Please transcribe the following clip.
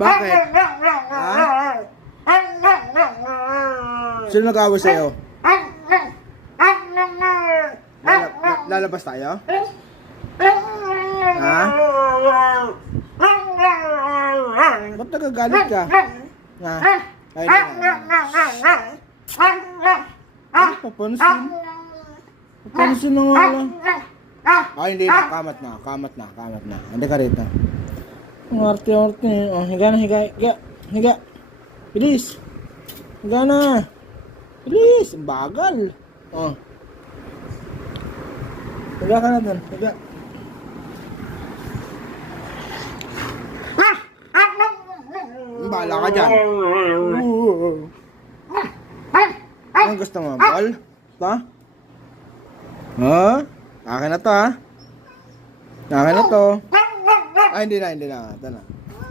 Bakit? Ha? Sino nag-away sa'yo? Lalabas tayo? Ha? Ba't nagagalit ka? Ha? Ay, ay, papansin. Papansin na nga lang. Ay, hindi na. Kamat na. Hindi ka rito. Ang arte-arte. Oh, higa na, higa. Bilis. Higa na. Bilis. Ang bagal. Oh. Higa ka na dun. Higa. Bahala ka dyan. Anong gusto mo? Ball? Ito? Ha? Akin na to, ha? Akin na to. Ay, hindi na. Ito na.